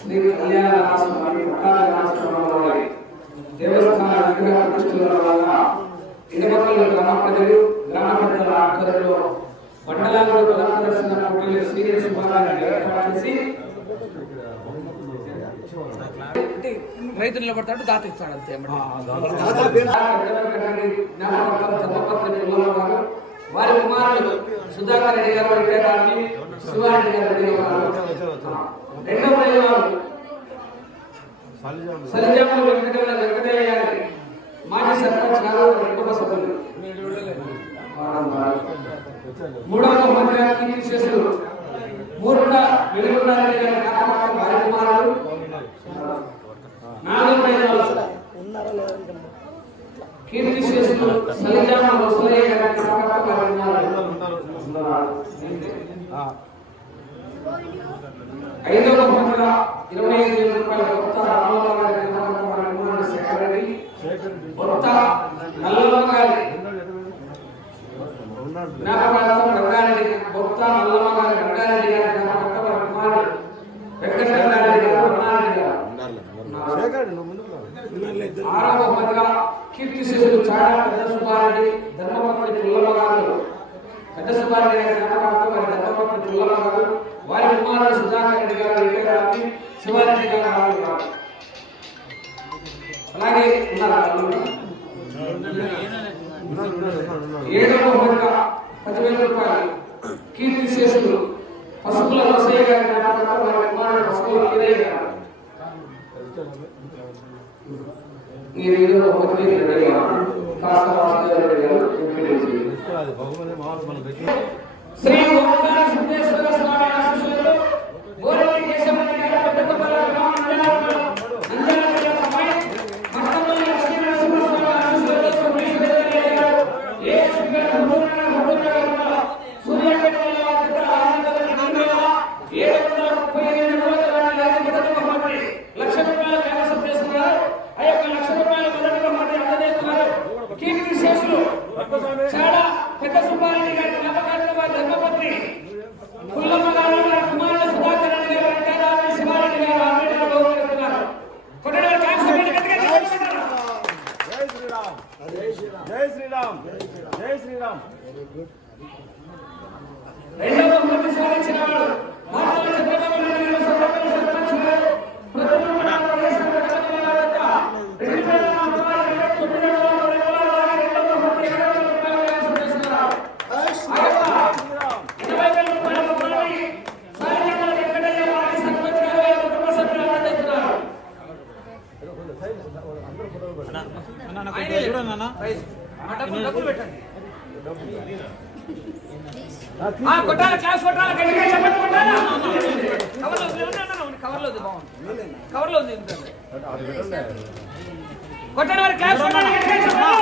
శ్రీ కళ్యాణ రాష్ట్రం పట్టాల రాష్ట్రంలో వారి దేవస్థాన విగ్రహ ప్రతిష్ఠల వల్ల ఇడపల్లి గ్రామ ప్రజలు గ్రామ ప్రజల ఆధ్వర్యంలో మండలంలో కళా ప్రదర్శన పోటీలు సీరియస్ విభాగాన్ని ఏర్పాటు చేసి రైతు నిలబడతాడు దాత ఇస్తాడు అంతే. వారి కుమారులు సుధాకర్ రెడ్డి గారు శివారెడ్డి రెండో ప్రయోగాలు సరిజాములు వెంకటరమణ వెంకటయ్య గారి మాజీ సర్పంచ్ గారు కుటుంబ సభ్యులు. మూడవ బహుమతిగా కీర్తి శేషులు మూర్ఖ వెలుగురారెడ్డి గారి కాకమాక కీర్తి చేసిన సరిజామ ముసలయ్య గారి కాకమాక ఐదవ బహుమతిగా ఇరవై ఐదు వేల రూపాయల కొత్త రామరావు గారి కాకమాక వారి కుమారుడు శేఖర్ రెడ్డి కొత్త నల్లమ్మ గారి జ్ఞాపకార్థం రంగారెడ్డి భక్త నల్లమ్మ గారి రంగారెడ్డి గారి జ్ఞాపకార్థం వారి కుమారుడు గారు గారు. ఆరవ బహుమతిగా కీర్తి శిశులు చాలా పెద్ద సుబ్బారెడ్డి పుల్లమ్మ గారు పెద్ద సుబ్బారెడ్డి గారి జ్ఞాపకార్థం వారి కీర్తి శేషులు పసుపుల రోసయ్య గారి జ్ఞాపకార్థం వారి కుమారుడు పసుపుల వీరయ్య గారు ఈ వీడియో బహుమతి రెడీ కాస్త వాసుదేవ రెడ్డి గారు ఎంపీటీసీ. శ్రీ ఓంకార సిద్ధేశ్వర స్వామి ఆశీస్సులతో గోరవల్లి కేశవరెడ్డి గారు పెద్దపల్లి గ్రామం నంద్యాల నంద్యాల జిల్లా అమ్మాయి మట్టంలోని లక్ష్మీ నరసింహస్వామి ఆశీస్సులతో సోమేశ్వర రెడ్డి గారు ఏ స్పీకర్ హుడూరన హుడూరన గారు సూర్యాపేట జిల్లా దగ్గర ఆనందగర్ నంద్యాల ఏడు వందల ముప్పై ఎనిమిది రోజుల నాటి మొదటి బహుమతి లక్ష రూపాయల కైవసం చేసుకున్నారు ఆ యొక్క లక్ష రూపాయల మొదటి బహుమతి అందజేస్తున్నారు కీర్తి శేషులు చాలా పెద్ద సుబ్బారెడ్డి గారి జ్ఞాపకార్థం వారి ధర్మపత్ని పుల్లమ్మ గారు వారి కుమారుడు సుధాకర్ రెడ్డి గారు వెంకటరామ శివారెడ్డి గారు ఆంబేద్కర్ బహుమతిస్తున్నారు కొట్టడి వారి క్లాస్ కొట్టండి, గట్టిగా చెప్పండి. జై శ్రీరామ్ జై శ్రీరామ్ జై శ్రీరామ్. రెండవ బహుమతి సాధించిన వాడు మాతల చంద్రబాబు నాయుడు గారు సర్పంచ్ సర్పంచ్ గారు ప్రతిభ కొట్టాలి? క్లాస్ కొట్టాలి? గట్టిగా చెప్పండి కొట్టాలి? కవర్లో ఉంది, కవర్లో ఉంది బాగుంది. కవర్లో ఉంది. కొట్టండి వారి క్లాస్ కొట్టాలి గట్టిగా చెప్పండి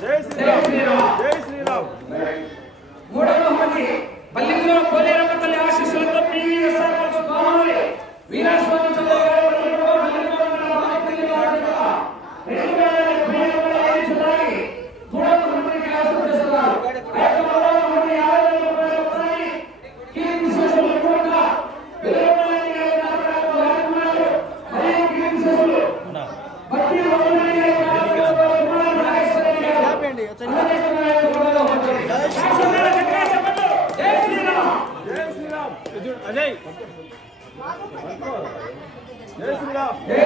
జై శ్రీరామ్ జై శ్రీరామ్ జై శ్రీరామ్ మూడవ బహుమతి పల్లిలో పోలేరమ్మ తల్లి ఆశీస్సులతో పిఎస్ఆర్ స్వామి వీరాస్వామి చౌదరి గారు పల్లిలో పల్లిలో ఉన్న బాలపల్లి వారి యొక్క రెండు వేల డెబ్బై రూపాయల ఐదు సుధాకి మూడవ బహుమతికి ఆశలు చేస్తున్నారు ఆ యొక్క మూడవ బహుమతి యాభై వేల రూపాయల మొత్తాన్ని కీర్తి శేషులు ఎక్కువగా వీరభద్రారెడ్డి గారి జ్ఞాపకార్థం వారి కుమారుడు మరియు కీర్తి శేషులు భక్తి వదలని గారి జ్ఞాపకార్థం వారి కుమారుడు నాగేశ్వరరెడ్డి గారు అందజేస్తున్న యొక్క మూడవ బహుమతి. శాసనాల గట్టిగా చెప్పండి. జై శ్రీరామ్ జై శ్రీరామ్ అజయ్ జై శ్రీరామ్. జై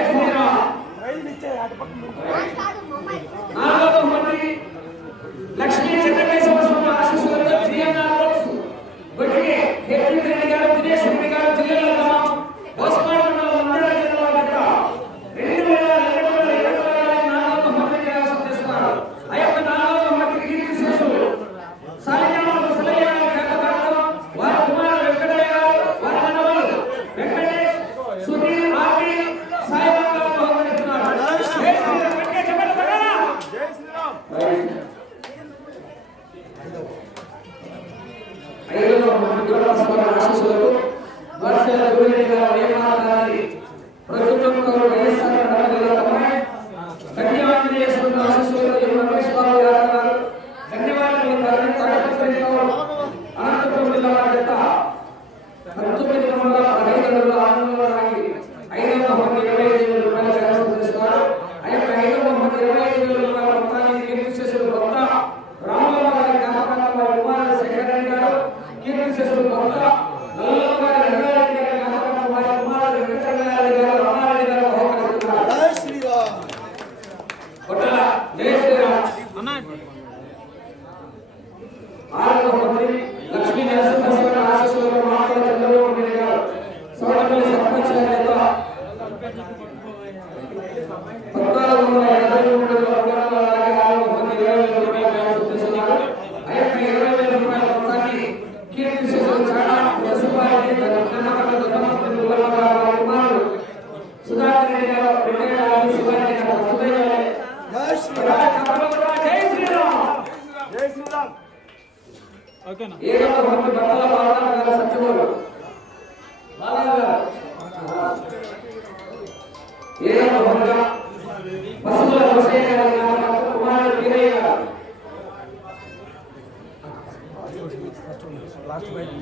లాస్ట్ బైట్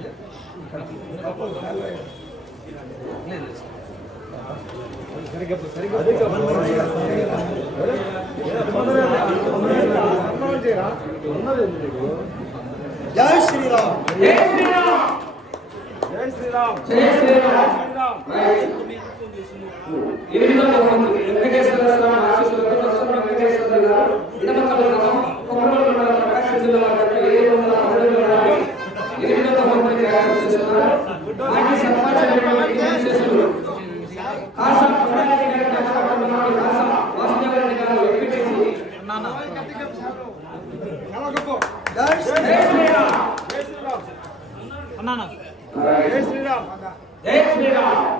సరిగ్గా సరిగ్గా జై శ్రీరామ్ జై శ్రీరామ్ జై శ్రీరామ్ జై శ్రీరామ్ వెంకటేశ్వర స్వామి ఆశీస్సులతో వెంకటేశ్వర గారు ఇంత మొత్తం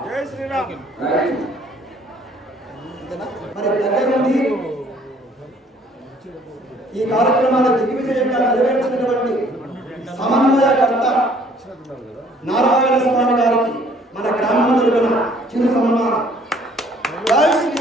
జై శ్రీరామ్ ఈ కార్యక్రమాన్ని దిగ్విజయంగా నారాయణ స్వామి గారికి మన గ్రామం జరిగిన చిరు సన్మానం. ఆవశ్యం